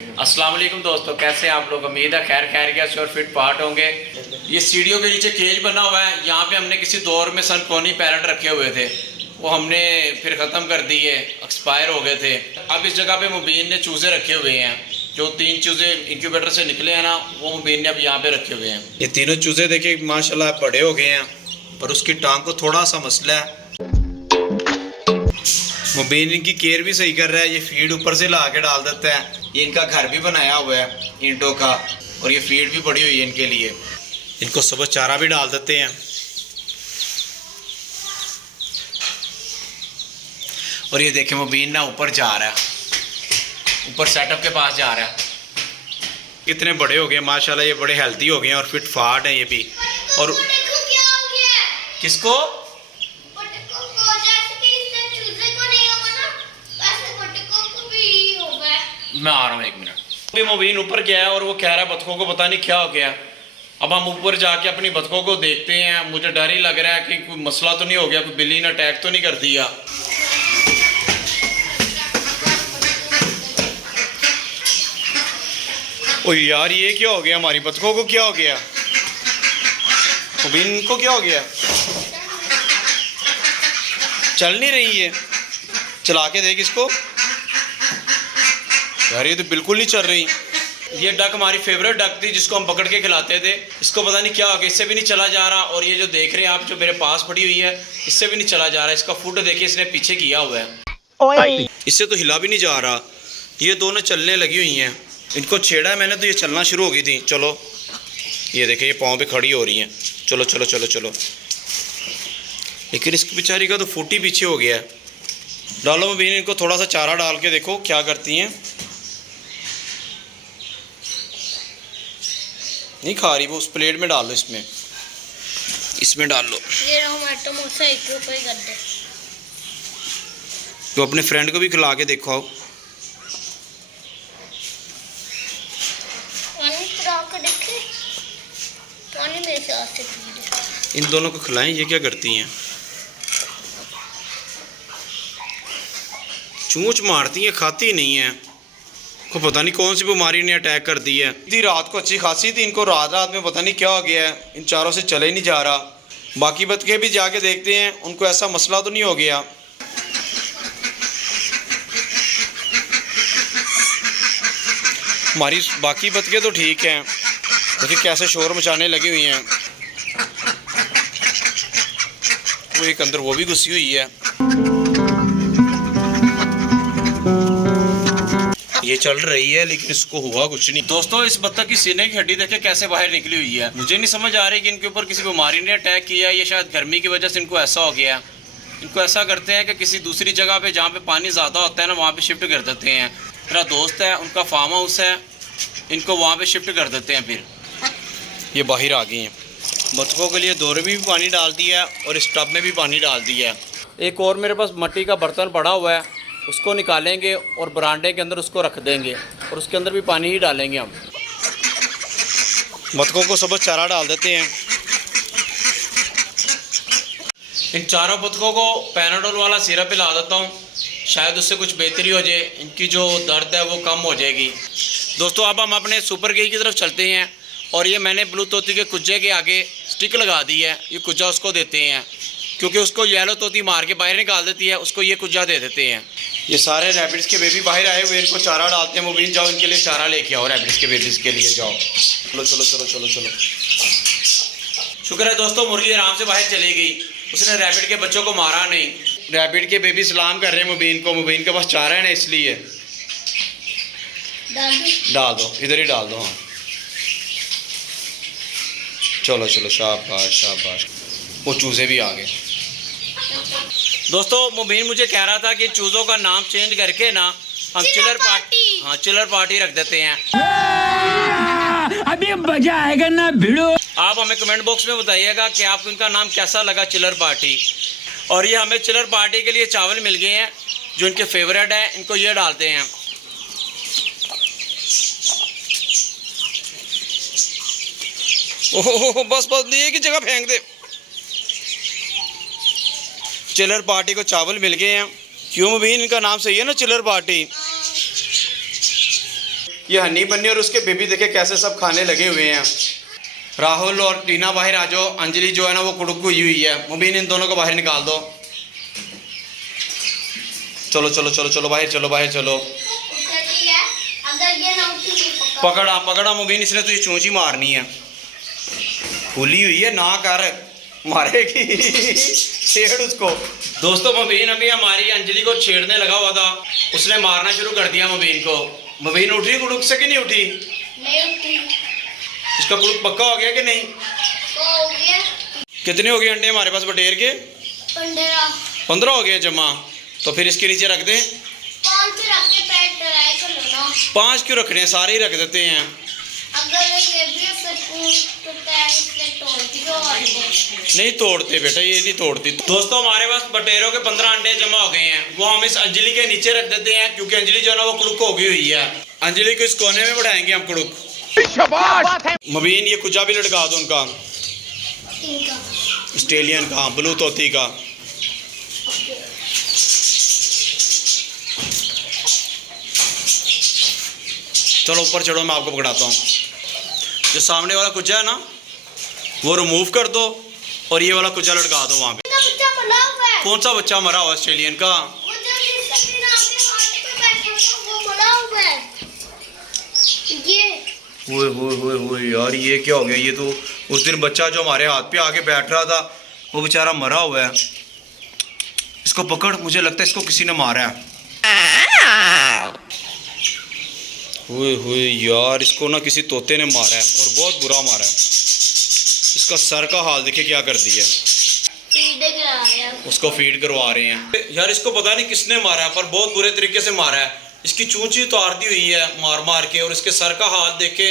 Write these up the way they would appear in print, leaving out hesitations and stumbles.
अस्सलाम वालेकुम दोस्तों, कैसे हैं आप लोग। उम्मीद है खैर खैरियत से और फिट फाट होंगे। ये सीढ़ियों के नीचे केज बना हुआ है। यहाँ पे हमने किसी दौर में सनकोनी पैरट रखे हुए थे, वो हमने फिर ख़त्म कर दिए, एक्सपायर हो गए थे। अब इस जगह पे मुबीन ने चूज़े रखे हुए हैं। जो 3 चूज़े इंक्यूबेटर से निकले हैं ना, वो मुबीन ने अब यहाँ पे रखे हुए हैं। ये तीनों चूज़े देखिए माशाल्लाह बड़े हो गए हैं, पर उसकी टांग को थोड़ा सा मसला है। मुबीन इनकी केयर भी सही कर रहा है। ये फीड ऊपर से ला के डाल देता है। ये इनका घर भी बनाया हुआ है ईंटों का, और ये फीड भी पड़ी हुई है इनके लिए। इनको सुबह चारा भी डाल देते हैं। और ये देखें मुबीन ना ऊपर जा रहा है, ऊपर सेटअप के पास जा रहा है। कितने बड़े हो गए माशाल्लाह, ये बड़े हेल्दी हो गए हैं और फिट फाट हैं ये भी। और किसको मैं आ रहा हूँ 1 मिनट। अभी मुबीन ऊपर गया है और वो कह रहा है बतखों को पता नहीं क्या हो गया। अब हम ऊपर जाके अपनी बतखों को देखते हैं। मुझे डर ही लग रहा है कि कोई मसला तो नहीं हो गया, कोई बिल्ली ने अटैक तो नहीं कर दिया। ओ यार, ये क्या हो गया, हमारी बतखों को क्या हो गया, मुबीन को क्या हो गया, चल नहीं रही है। चला के देख इसको। यार ये तो बिल्कुल नहीं चल रही। ये डक हमारी फेवरेट डक थी, जिसको हम पकड़ के खिलाते थे। इसको पता नहीं क्या हो गया, इससे भी नहीं चला जा रहा। और ये जो देख रहे हैं आप, जो मेरे पास पड़ी हुई है, इससे भी नहीं चला जा रहा। इसका फुट देखिए, इसने पीछे किया हुआ है। इससे तो हिला भी नहीं जा रहा। ये दोनों चलने लगी हुई हैं। इनको छेड़ा है मैंने तो ये चलना शुरू हो गई थी। चलो ये देखें, ये पाँव पे खड़ी हो रही हैं। चलो चलो चलो चलो। लेकिन इसकी बेचारी का तो फुट ही पीछे हो गया है। डालो मुबीन, इनको थोड़ा सा चारा डाल के देखो क्या करती हैं। नहीं खा रही वो, उस प्लेट में डाल लो, इसमें डाल लो। ये टमाटो एक रुपए कर दे। तो अपने फ्रेंड को भी खिला के देखो। पानी मेरे से आस्ते पी ले। इन दोनों को खिलाएं। ये क्या करती हैं, चूंच मारती हैं, खाती नहीं है। को पता नहीं कौन सी बीमारी ने अटैक कर दी है। इतनी रात को अच्छी खासी थी, इनको रात रात में पता नहीं क्या हो गया है। इन चारों से चले नहीं जा रहा। बाकी बतखे भी जाके देखते हैं, उनको ऐसा मसला तो नहीं हो गया। हमारी बाकी बतखे तो ठीक हैं, देखिए कैसे शोर मचाने लगी हुई हैं। वो एक अंदर वो भी घुसी हुई है। ये चल रही है लेकिन इसको हुआ कुछ नहीं। दोस्तों, इस बत्तख की सीने की हड्डी देखे कैसे बाहर निकली हुई है। मुझे नहीं समझ आ रही कि इनके ऊपर किसी बीमारी ने अटैक किया है। ये शायद गर्मी की वजह से इनको ऐसा हो गया। इनको ऐसा करते हैं कि किसी दूसरी जगह पे जहाँ पे पानी ज़्यादा होता है ना, वहाँ पे शिफ्ट कर देते हैं। मेरा दोस्त है, उनका फार्म हाउस है, इनको वहाँ पे शिफ्ट कर देते हैं। फिर ये बाहर आ गई हैं। बतखों के लिए दौरे में भी पानी डाल दिया और इस टब में भी पानी डाल दिया। एक और मेरे पास मिट्टी का बर्तन पड़ा हुआ है, उसको निकालेंगे और बरांडे के अंदर उसको रख देंगे और उसके अंदर भी पानी ही डालेंगे हम। बतखों को सुबह चारा डाल देते हैं। इन चारों बतखों को पैनाडोल वाला सिरप पिला देता हूँ, शायद उससे कुछ बेहतरी हो जाए। इनकी जो दर्द है वो कम हो जाएगी। दोस्तों, अब हम अपने सुपर गेज की तरफ चलते हैं। और ये मैंने ब्लू तोती के कुज्जे के आगे स्टिक लगा दी है। ये कुज्जा उसको देते हैं, क्योंकि उसको येलो तोती मार के बाहर निकाल देती है। उसको ये कुज्जा दे देते हैं। ये सारे रैबिट्स के बेबी बाहर आए हुए, इनको चारा डालते हैं। मुबीन जाओ, इनके लिए चारा लेके आओ, रैबिट्स के बेबीज़ के लिए जाओ। चलो चलो चलो चलो चलो। शुक्र है दोस्तों, मुर्गी आराम से बाहर चली गई। उसने रैबिट के बच्चों को मारा नहीं। रैबिट के बेबी सलाम कर रहे हैं मुबीन को। मुबीन के पास चारा है ना, इसलिए डाल दो, इधर ही डाल दो। हाँ चलो चलो, शाबाश शाबाश। वो चूज़े भी आ गए। दोस्तों, मुबीन मुझे कह रहा था कि चूज़ों का नाम चेंज करके ना हम चिलर पार्टी, हाँ चिलर पार्टी रख देते हैं। अभी मजा आएगा ना भिड़ो। आप हमें कमेंट बॉक्स में बताइएगा कि आपको इनका नाम कैसा लगा, चिलर पार्टी। और ये हमें चिलर पार्टी के लिए चावल मिल गए हैं जो इनके फेवरेट हैं। इनको ये डालते हैं। ओहो बस बस, एक ही जगह फेंक दे। चिलर पार्टी को चावल मिल गए हैं। क्यों मुबीन, इनका नाम सही है ना, चिलर पार्टी। ये हनी बन्नी और उसके बेबी देखे कैसे सब खाने लगे हुए हैं। राहुल और टीना बाहर आ जाओ। अंजलि जो है ना वो कुड़ुक हुई हुई है। मुबीन इन दोनों को बाहर निकाल दो। चलो चलो चलो चलो बाहर चलो, बाहर चलो। पकड़ा पकड़ा मुबीन, इसने तुझे चूंची मारनी है। खुली हुई है ना कर, मारेगी। छेड़ उसको। दोस्तों मुबीन अभी हमारी अंजलि को छेड़ने लगा हुआ था, उसने मारना शुरू कर दिया मुबीन को। मुबीन उठी कुड़ुक से कि नहीं उठी? नहीं उठी। इसका कुड़ुक पक्का हो गया कि नहीं? हो गया। कितने हो गए अंडे हमारे पास बटेर के? 15 हो गए जमा। तो फिर इसके नीचे रख दें। 5 रख के पैक ट्राई कर लो ना। 5 क्यों रखने हैं, सारे ही रख देते हैं। अगर ये भी तो तोड़ती हो नहीं तोड़ते बेटा, ये नहीं तोड़ती। दोस्तों हमारे पास बटेरों के 15 अंडे जमा हो गए हैं, वो हम इस अंजलि के नीचे रख देते हैं क्योंकि अंजलि जो है ना वो कुड़ुक हो गई हुई है। अंजलि को इस कोने में बढ़ाएंगे हम कुड़ुक। मुबीन ये कुजा भी लटका दो उनका, ऑस्ट्रेलियन का, ब्लू तोती का। चलो ऊपर चढ़ो, मैं आपको पकड़ाता हूँ। जो सामने वाला कुजा है ना वो रिमूव कर दो और ये वाला कुजा लटका दो वहाँ पे। कौन सा बच्चा मरा हुआ ऑस्ट्रेलियन का? ओए यार ये क्या हो गया? ये तो उस दिन बच्चा जो हमारे हाथ पे आके बैठ रहा था वो बेचारा मरा हुआ है। इसको पकड़, मुझे लगता है इसको किसी ने मारा है। ओए यार इसको ना किसी तोते ने मारा है और बहुत बुरा मारा है। इसका सर का हाल देखे क्या कर दिया है। उसको फीड करवा रहे हैं यार। इसको पता नहीं किसने मारा है पर बहुत बुरे तरीके से मारा है। इसकी चूंची उतार दी हुई है मार मार के और इसके सर का हाल देखे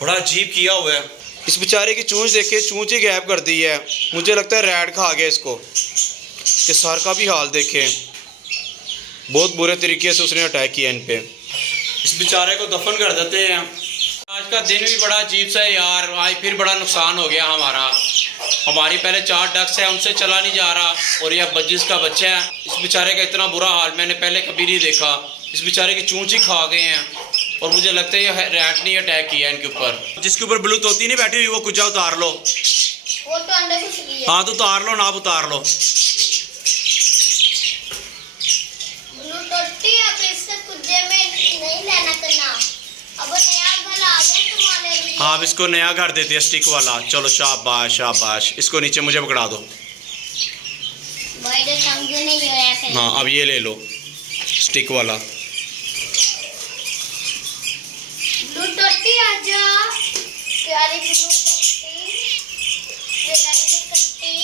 बड़ा अजीब किया हुआ है। इस बेचारे की चूंच देखे, चूंच ही गायब कर दी है। मुझे लगता है रैड खा गया इसको। के सर का भी हाल देखे, बहुत बुरे तरीके से उसने अटैक किया इन पे। इस बेचारे को दफन कर देते हैं। आज का दिन भी बड़ा अजीब सा है यार। आज फिर बड़ा नुकसान हो गया हमारा। हमारी पहले 4 डक्स है, उनसे चला नहीं जा रहा और यह बजिस का बच्चा है। इस बेचारे का इतना बुरा हाल मैंने पहले कभी नहीं देखा। इस बेचारे की चूंच ही खा गए हैं और मुझे लगता है ये रैट ने अटैक किया इनके ऊपर। जिसके ऊपर ब्लू तोती नहीं बैठी हुई वो कुजा उतार लो। वो तो अंदर घुस गई है। हाँ तो उतार लो ना, उतार लो। ब्लू टोटी अब इससे कुजे में नहीं लेना करना। अब नया घर आ गया तुम्हारे लिए। हाँ अब इसको नया घर देते हैं स्टिक वाला। चलो शाबाश शाबाश। इसको नीचे मुझे पकड़ा दो। भाई तो समझ नहीं आया फिर। हाँ अब ये ले लो स्टिक वाला। ब्लू टोटी आजा, प्यारी ब्लू टोटी, बेलाली टोटी,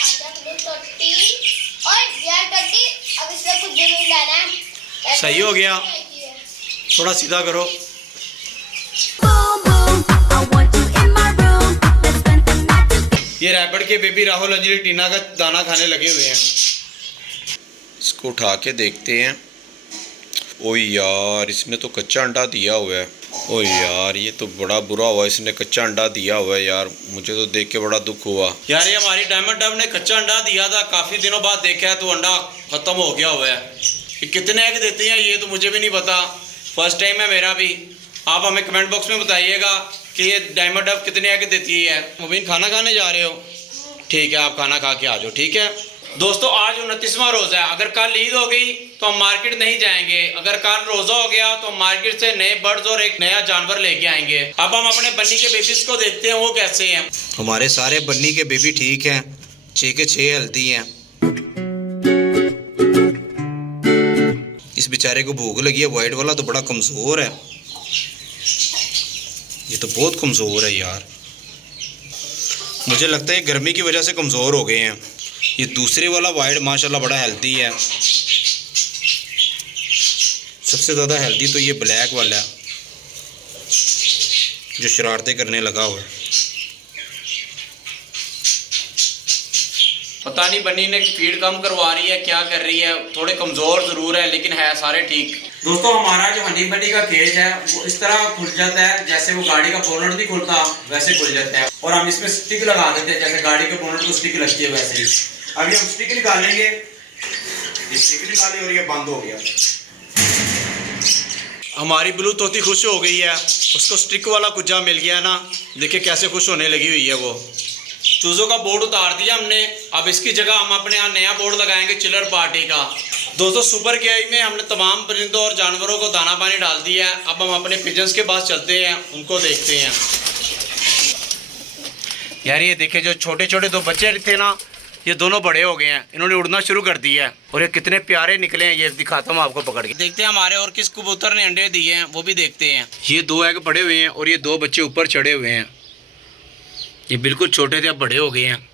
आजा ब्लू टोटी। और यार टोटी अब इससे कुछ नहीं लेना है। सही हो गया, थोड़ा सीधा करो। ये रैबिट के बेबी राहुल अंजलि टीना का दाना खाने लगे हुए हैं। इसको उठा के देखते हैं। ओ यार इसने तो कच्चा अंडा दिया हुआ है। ओ यार ये तो बड़ा बुरा हुआ, इसने कच्चा अंडा दिया हुआ है यार। मुझे तो देख के बड़ा दुख हुआ यार। ये हमारी डायमंड डब ने कच्चा अंडा दिया था, काफ़ी दिनों बाद देखा है तो अंडा ख़त्म हो गया हुआ है। ये कितने एग देते हैं ये तो मुझे भी नहीं पता, फर्स्ट टाइम है मेरा भी। आप हमें कमेंट बॉक्स में बताइएगा कि ये डायमंड डब कितने एग देती है। मुबीन खाना खाने जा रहे हो? ठीक है आप खाना खा के आ जाओ। ठीक है दोस्तों आज 29वां रोज़ा है। अगर कल ईद हो गई तो हम मार्केट नहीं जाएंगे। अगर कल रोज़ा हो गया तो मार्केट से नए बर्ड्स और एक नया जानवर लेके आएंगे। अब हम अपने बन्नी के बेबीज को देखते हैं वो कैसे हैं। हमारे सारे बन्नी के बेबी ठीक हैं, 6 के 6 हेल्दी हैं। इस बेचारे को भूख लगी है। वाइट वाला तो बड़ा कमज़ोर है, ये तो बहुत कमज़ोर है यार। मुझे लगता है गर्मी की वजह से कमज़ोर हो गए हैं। ये दूसरे वाला वाइट माशाल्लाह बड़ा हेल्दी है। सबसे ज़्यादा हेल्दी तो ये ब्लैक वाला है जो शरारतें करने लगा हुआ है। पता नहीं बन्नी ने फीड कम करवा रही है क्या कर रही है। थोड़े कमज़ोर ज़रूर है लेकिन है सारे ठीक। दोस्तों हमारा जो हनी बन्नी का केज है वो इस तरह खुल जाता है जैसे वो गाड़ी का बोनट नहीं खुलता वैसे खुल जाता है। और हम इसमें स्टिक लगा देते हैं जैसे गाड़ी के बोनट को स्टिक लगती है वैसे ही। अभी हम स्टिक निकालेंगे, ये स्टिक निकाली और ये बंद हो गया। हमारी ब्लू तोती खुश हो गई है, उसको स्टिक वाला कुज्जा मिल गया है ना। देखिए कैसे खुश होने लगी हुई है वो। चूज़ों का बोर्ड उतार दिया हमने, अब इसकी जगह हम अपने यहाँ नया बोर्ड लगाएंगे चिलर पार्टी का। दोस्तों सुपर केज में हमने तमाम परिंदों और जानवरों को दाना पानी डाल दिया है। अब हम अपने पिजन्स के पास चलते हैं, उनको देखते हैं। यार ये देखिए जो छोटे छोटे दो बच्चे थे ना, ये दोनों बड़े हो गए हैं, इन्होंने उड़ना शुरू कर दिया है और ये कितने प्यारे निकले हैं। ये दिखाता हूँ आपको पकड़ के। देखते हैं हमारे और किस कबूतर ने अंडे दिए हैं, वो भी देखते हैं। ये 2 एग पड़े हुए हैं और ये 2 बच्चे ऊपर चढ़े हुए हैं। ये बिल्कुल छोटे थे, अब बड़े हो गए हैं।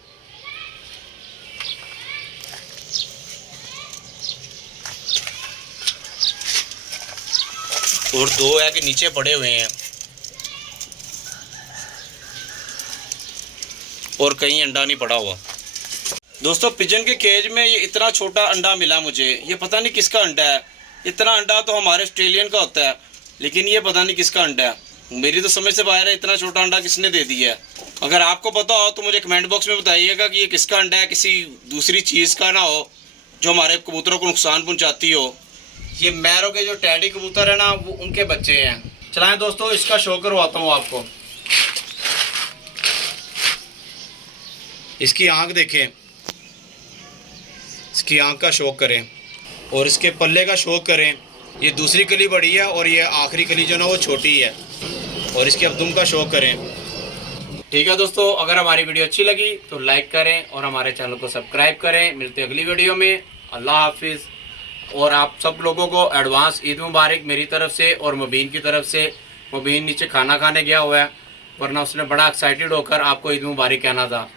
और 2 एग नीचे पड़े हुए हैं और कहीं अंडा नहीं पड़ा हुआ। दोस्तों पिजन के केज में ये इतना छोटा अंडा मिला मुझे, ये पता नहीं किसका अंडा है। इतना अंडा तो हमारे ऑस्ट्रेलियन का होता है, लेकिन ये पता नहीं किसका अंडा है। मेरी तो समझ से बाहर है, इतना छोटा अंडा किसने दे दिया है। अगर आपको पता हो तो मुझे कमेंट बॉक्स में बताइएगा कि ये किसका अंडा है, किसी दूसरी चीज़ का ना हो जो हमारे कबूतरों को नुकसान पहुँचाती हो। ये मैरों के जो टैडी कबूतर है ना, वो उनके बच्चे हैं। चलाएं दोस्तों, इसका शो करवाता हूँ आपको। इसकी आँख देखें, इसकी आँख का शौक करें और इसके पल्ले का शौक करें। ये दूसरी कली बड़ी है और ये आखिरी कली जो ना वो छोटी है। और इसके अब दुम का शौक करें। ठीक है दोस्तों, अगर हमारी वीडियो अच्छी लगी तो लाइक करें और हमारे चैनल को सब्सक्राइब करें। मिलते हैं अगली वीडियो में। अल्लाह हाफिज़। और आप सब लोगों को एडवांस ईद मुबारक मेरी तरफ से और मुबीन की तरफ से। मुबीन नीचे खाना खाने गया हुआ है, वरना उसने बड़ा एक्साइटेड होकर आपको ईद मुबारक कहना था।